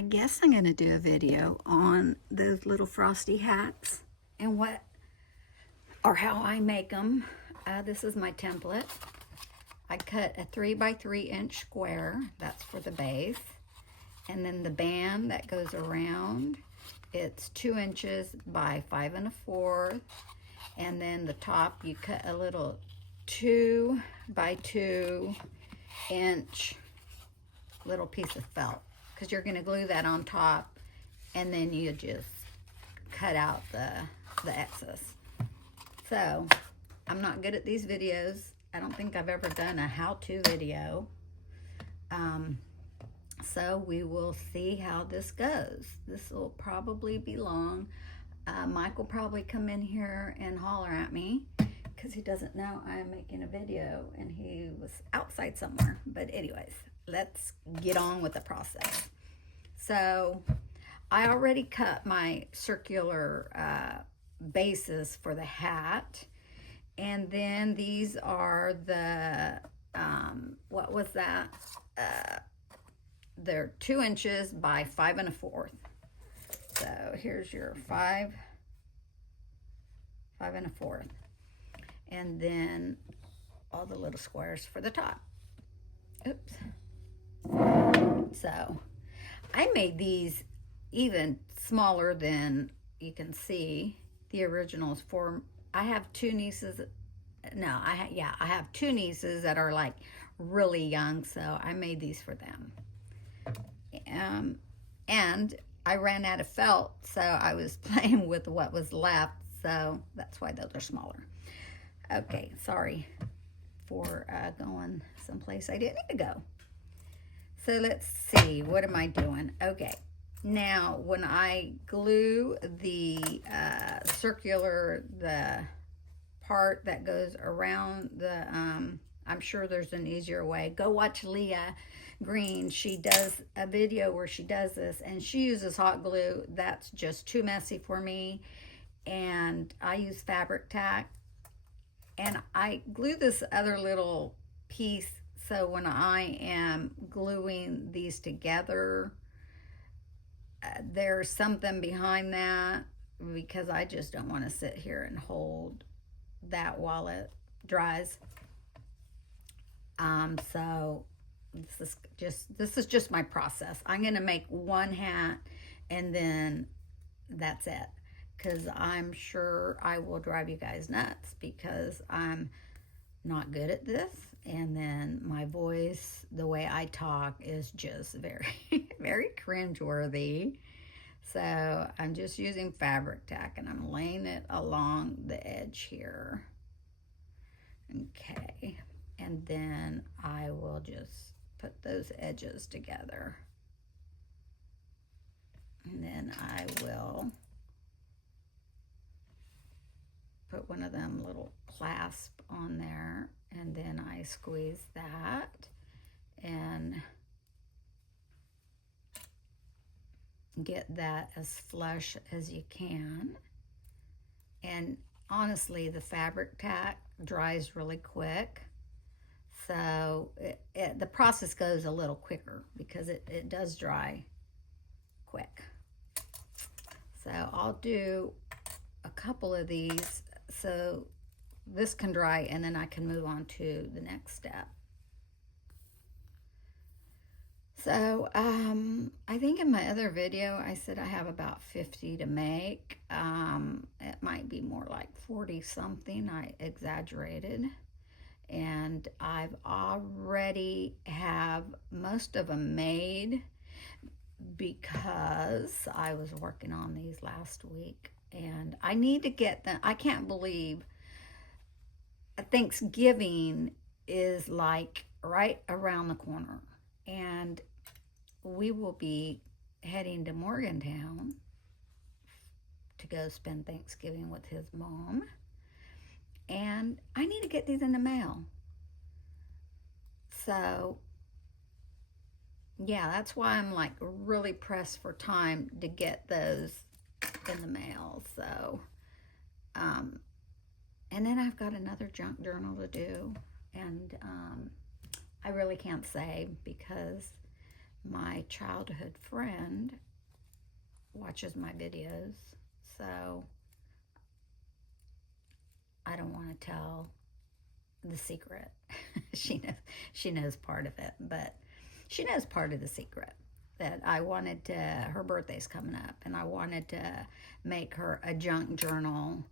I guess I'm going to do a video on those little frosty hats and what or how I make them. This is my template. I cut a 3x3 inch square. That's for the base. And then the band that goes around, it's 2 inches by 5 1/4. And then the top, you cut a little 2x2 inch little piece of felt, because you're going to glue that on top, and then you just cut out the excess. So I'm not good at these videos. I don't think I've ever done a how-to video. So we will see how this goes. This will probably be long. Mike will probably come in here and holler at me because he doesn't know I'm making a video and he was outside somewhere. But anyways, let's get on with the process. So I already cut my circular bases for the hat. And then these are the, what was that? They're 2 inches by 5 1/4. So here's your 5 1/4. And then all the little squares for the top. Oops. So I made these even smaller than you can see the originals for. I have two nieces. No, I have two nieces that are like really young, so I made these for them. And I ran out of felt, so I was playing with what was left, so that's why those are smaller. Okay, sorry for going someplace I didn't need to go. So let's see, what am I doing? Okay, now when I glue the the part that goes around the, I'm sure there's an easier way. Go watch Leah Green. She does a video where she does this, and she uses hot glue. That's just too messy for me, and I use fabric tack. And I glue this other little piece, so when I am gluing these together, there's something behind that, because I just don't want to sit here and hold that while it dries. So this is just my process. I'm gonna make one hat and then that's it, because I'm sure I will drive you guys nuts because I'm not good at this, and then my voice, the way I talk, is just very very cringeworthy. So I'm just using fabric tack and I'm laying it along the edge here. Okay, and then I will just put those edges together. And then I will put one of them little clasp on there, and then I squeeze that and get that as flush as you can. And honestly, the fabric tack dries really quick, so the process goes a little quicker because it does dry quick. So I'll do a couple of these so this can dry, and then I can move on to the next step. So I think in my other video I said I have about 50 to make. It might be more like 40 something. I exaggerated. And I've already have most of them made because I was working on these last week, and I need to get them. I can't believe Thanksgiving is like right around the corner, and we will be heading to Morgantown to go spend Thanksgiving with his mom, and I need to get these in the mail. So yeah, that's why I'm like really pressed for time to get those in the mail. So and then I've got another junk journal to do, and I really can't say because my childhood friend watches my videos, so I don't want to tell the secret. She knows part of it, but she knows part of the secret, that I wanted to, her birthday's coming up, and I wanted to make her a junk journal,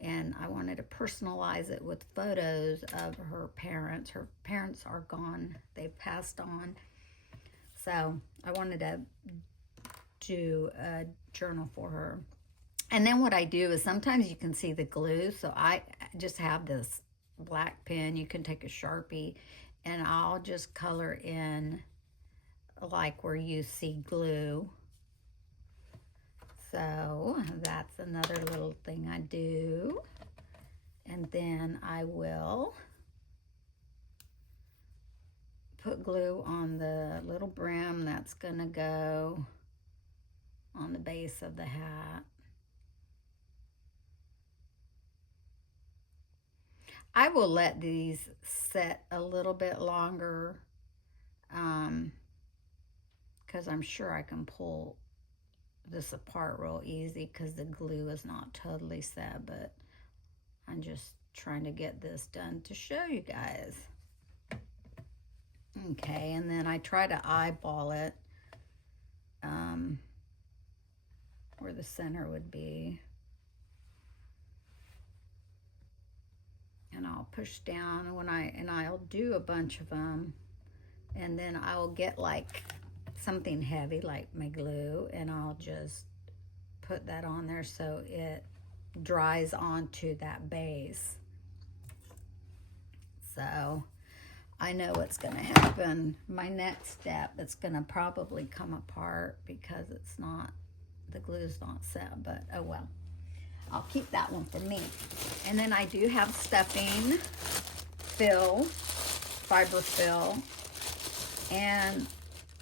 and I wanted to personalize it with photos of her parents. Her parents are gone, they've passed on, so I wanted to do a journal for her. And then what I do is, sometimes you can see the glue, so I just have this black pen. You can take a Sharpie, and I'll just color in like where you see glue. So that's another little thing I do. And then I will put glue on the little brim that's gonna go on the base of the hat. I will let these set a little bit longer, because I'm sure I can pull this apart real easy because the glue is not totally set, but I'm just trying to get this done to show you guys. Okay, and then I try to eyeball it where the center would be. And I'll push down, and I'll do a bunch of them, and then I'll get like something heavy like my glue, and I'll just put that on there so it dries onto that base. So I know what's going to happen. My next step, it's going to probably come apart because it's not, the glue's not set, but oh well. I'll keep that one for me. And then I do have stuffing, fill, fiber fill, and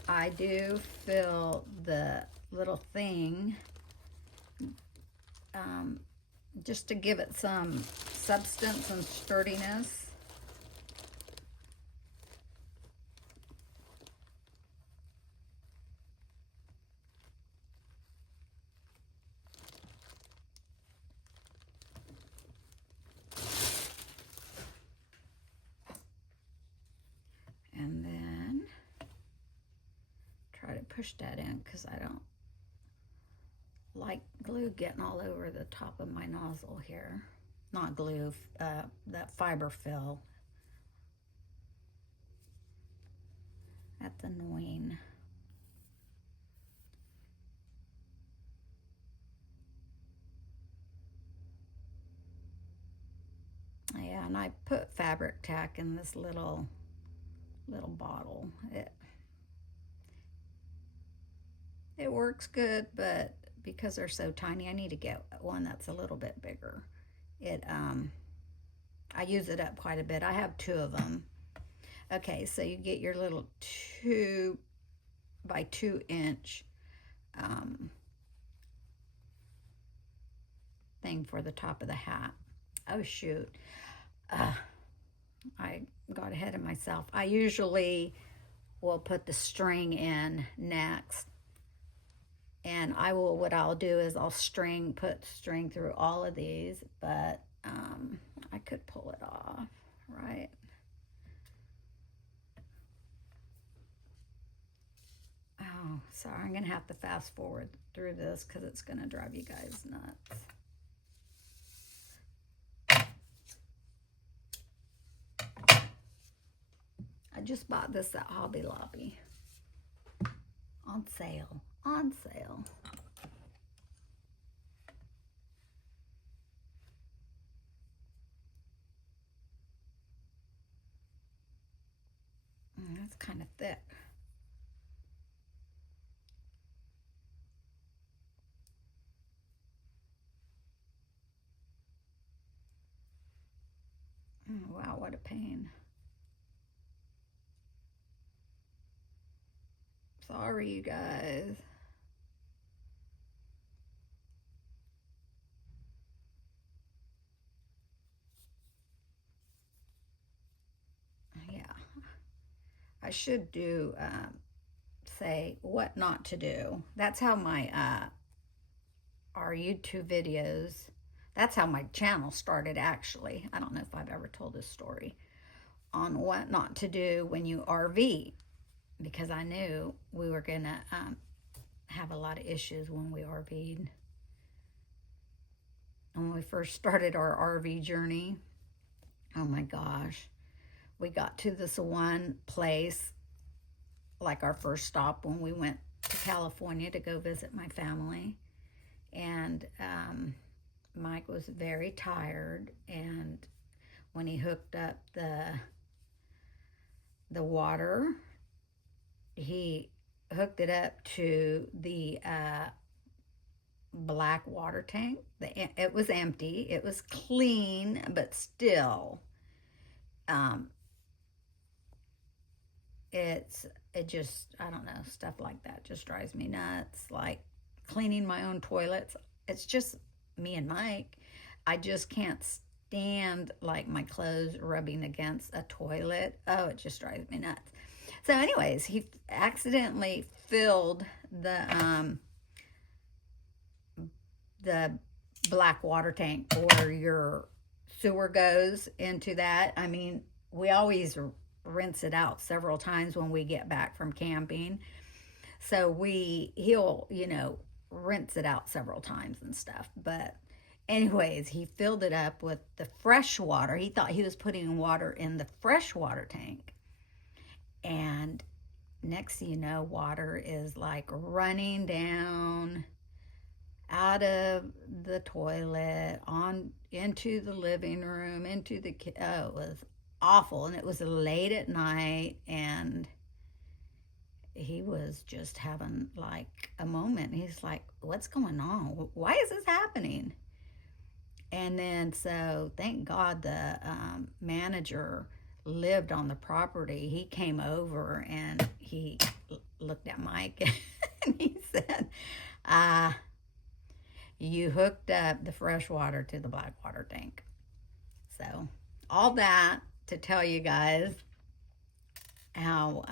I do fill the little thing just to give it some substance and sturdiness. And then try to push that in because I don't like glue getting all over the top of my nozzle here. Not glue, that fiber fill. That's annoying. Yeah, and I put fabric tack in this little bottle. It works good, but because they're so tiny, I need to get one that's a little bit bigger. I use it up quite a bit. I have 2 of them. Okay, so you get your little 2 by 2 inch thing for the top of the hat. Oh shoot, I got ahead of myself. I usually will put the string in next, and what I'll do is I'll put string through all of these, but I could pull it off, right? Oh, sorry, I'm gonna have to fast forward through this because it's gonna drive you guys nuts. I just bought this at Hobby Lobby. On sale, on sale. That's kind of thick. Wow, what a pain. Sorry, you guys. Yeah, I should do say what not to do. That's how my our YouTube videos, that's how my channel started actually. I don't know if I've ever told this story on what not to do when you RV, because I knew we were going to have a lot of issues when we RV'd. When we first started our RV journey, oh my gosh, we got to this one place, like our first stop when we went to California to go visit my family. And Mike was very tired, and when he hooked up the water, he hooked it up to the black water tank. It was empty. It was clean, but still, it just, I don't know, stuff like that just drives me nuts. Like cleaning my own toilets. It's just me and Mike. I just can't stand like my clothes rubbing against a toilet. Oh, it just drives me nuts. So anyways, he accidentally filled the black water tank where your sewer goes into that. I mean, we always rinse it out several times when we get back from camping. So he'll, rinse it out several times and stuff. But anyways, he filled it up with the fresh water. He thought he was putting water in the fresh water tank. And next thing you know, water is like running down out of the toilet, on into the living room, into the oh, it was awful. And it was late at night, and he was just having like a moment. He's like, what's going on? Why is this happening? And then, so thank God the manager lived on the property. He came over and he looked at Mike and he said, you hooked up the fresh water to the black water tank. So all that to tell you guys how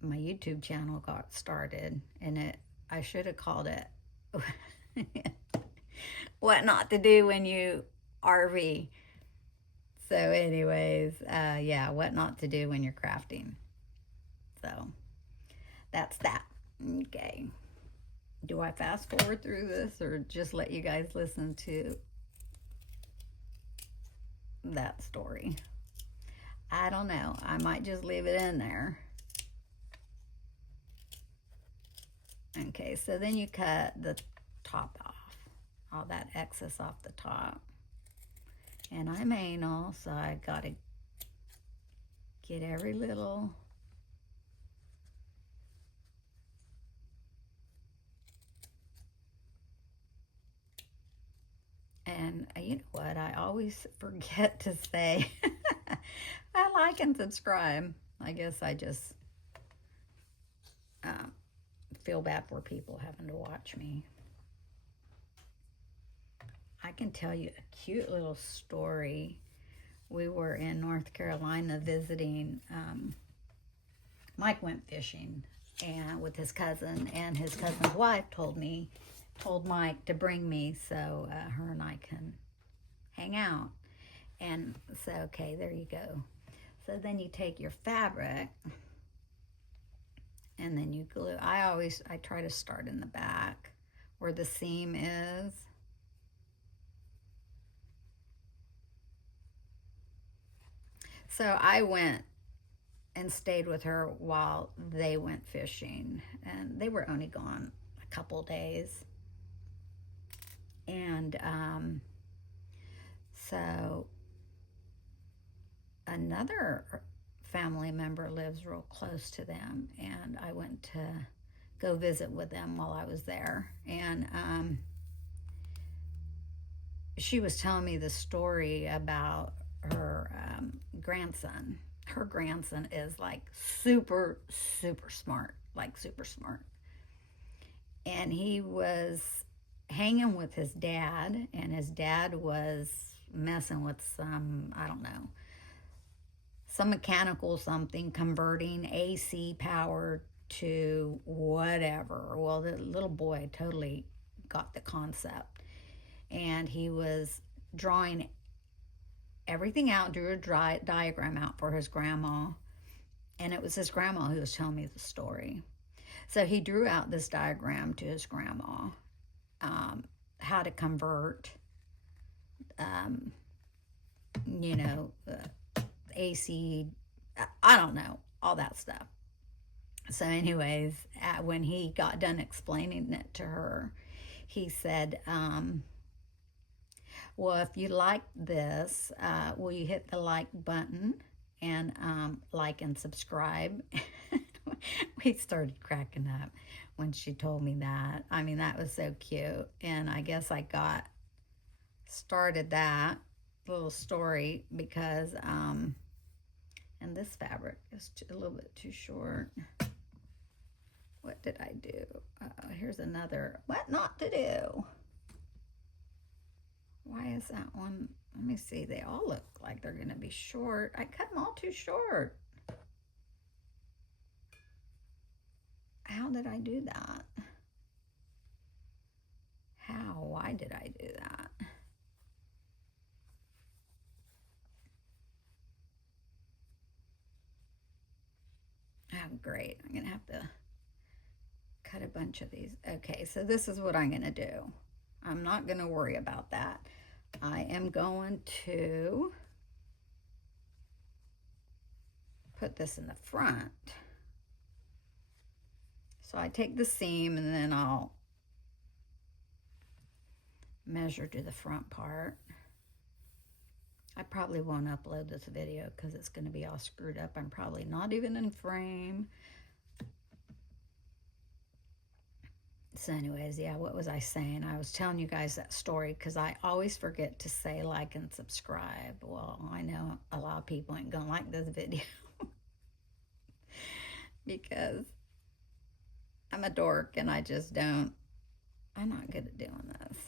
my YouTube channel got started. And I should have called it what not to do when you RV. So anyways, yeah, what not to do when you're crafting. So that's that. Okay. Do I fast forward through this or just let you guys listen to that story? I don't know. I might just leave it in there. Okay, so then you cut the top off, all that excess off the top. And I'm anal, so I gotta get every little and you know what, I always forget to say I like and subscribe. I guess I just feel bad for people having to watch me. I can tell you a cute little story. We were in North Carolina visiting. Mike went fishing and with his cousin, and his cousin's wife told Mike to bring me so her and I can hang out. And so, okay, there you go. So then you take your fabric and then you glue. I try to start in the back where the seam is. So I went and stayed with her while they went fishing, and they were only gone a couple days. And so another family member lives real close to them, and I went to go visit with them while I was there. And she was telling me the story about her grandson. Her grandson is like super, super smart, like super smart. And he was hanging with his dad, and his dad was messing with some, I don't know, some mechanical something converting AC power to whatever. Well, the little boy totally got the concept, and he was drawing everything out, drew a diagram out for his grandma, and it was his grandma who was telling me the story. So he drew out this diagram to his grandma, how to convert, you know, AC, I don't know, all that stuff. So anyways, when he got done explaining it to her, he said, well, if you like this, will you hit the like button and like and subscribe? We started cracking up when she told me that. I mean, that was so cute. And I guess I started that little story because, and this fabric is a little bit too short. What did I do? Here's another, what not to do. Why is that one? Let me see. They all look like they're going to be short. I cut them all too short. How did I do that? How? Why did I do that? Oh, great. I'm going to have to cut a bunch of these. Okay, so this is what I'm going to do. I'm not going to worry about that. I am going to put this in the front. So I take the seam and then I'll measure to the front part. I probably won't upload this video because it's going to be all screwed up. I'm probably not even in frame. So anyways, yeah, what was I saying? I was telling you guys that story because I always forget to say like and subscribe. Well, I know a lot of people ain't gonna like this video because I'm a dork and I'm not good at doing this.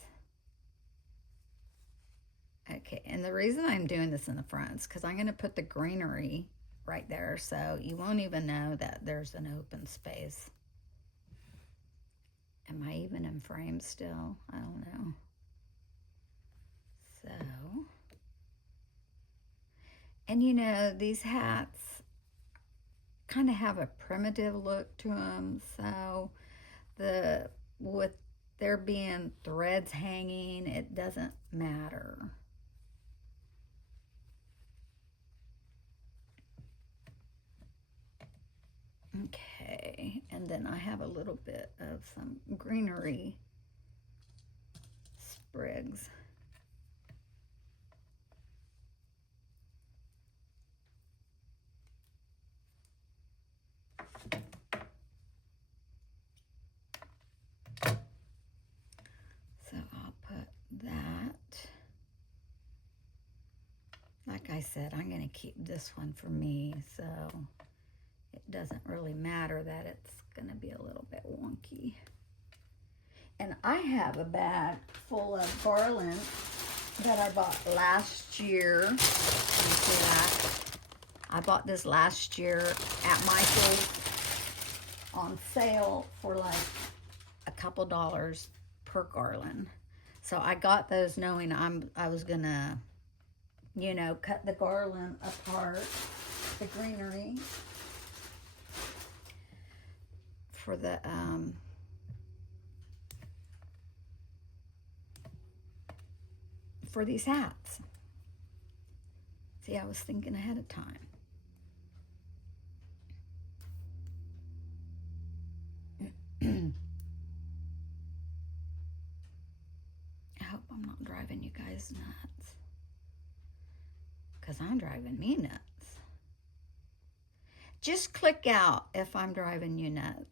Okay, and the reason I'm doing this in the front is because I'm going to put the greenery right there so you won't even know that there's an open space. Am I even in frame still? I don't know. So, and you know, these hats kind of have a primitive look to them. So with there being threads hanging, it doesn't matter. Okay, and then I have a little bit of some greenery sprigs. So I'll put that. Like I said, I'm going to keep this one for me, so it doesn't really matter that it's going to be a little bit wonky. And I have a bag full of garland that I bought last year. Can you see that? I bought this last year at Michael's on sale for like a couple dollars per garland. So I got those knowing I was going to, you know, cut the garland apart, the greenery, for these hats. See, I was thinking ahead of time. I hope I'm not driving you guys nuts, because I'm driving me nuts. Just click out if I'm driving you nuts.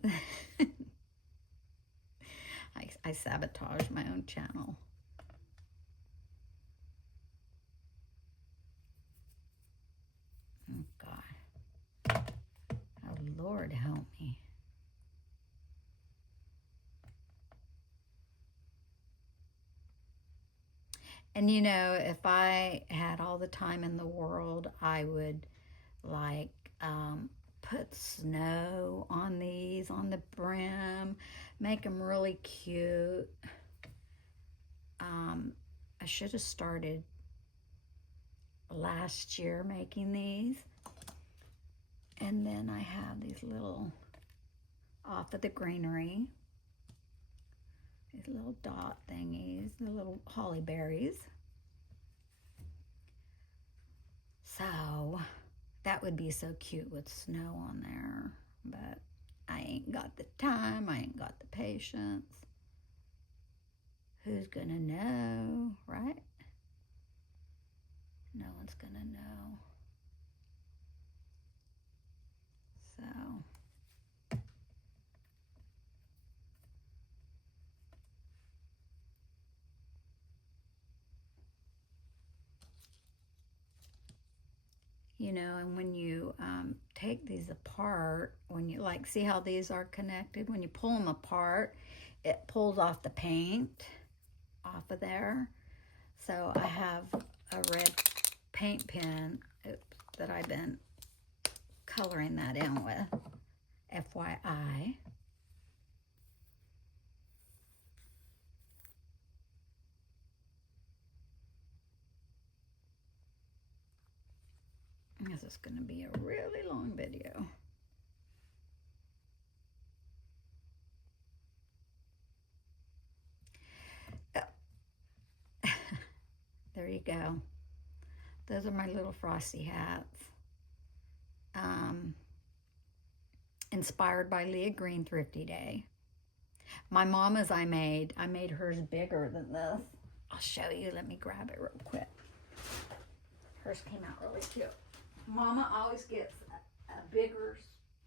I sabotage my own channel. Oh, God. Oh, Lord, help me. And you know, if I had all the time in the world, I would like put snow on these, on the brim, make them really cute. I should have started last year making these. And then I have these little, off of the greenery, these little dot thingies, the little holly berries. So that would be so cute with snow on there, but I ain't got the time, I ain't got the patience. Who's gonna know, right? No one's gonna know. So, you know, and when you take these apart, when you like, see how these are connected? When you pull them apart, it pulls off the paint off of there. So I have a red paint pen that I've been coloring that in with, FYI. This is going to be a really long video. There you go. Those are my little frosty hats. Inspired by Leah Green Thrifty Day. My mama's I made hers bigger than this. I'll show you. Let me grab it real quick. Hers came out really cute. Mama always gets a bigger,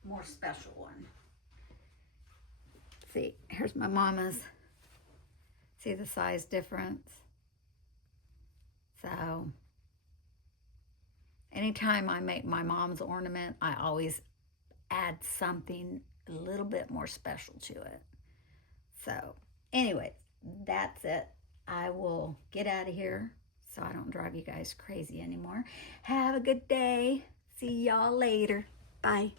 more special one. See, here's my mama's. See the size difference? So, anytime I make my mom's ornament, I always add something a little bit more special to it. So, anyways, that's it. I will get out of here so I don't drive you guys crazy anymore. Have a good day. See y'all later. Bye.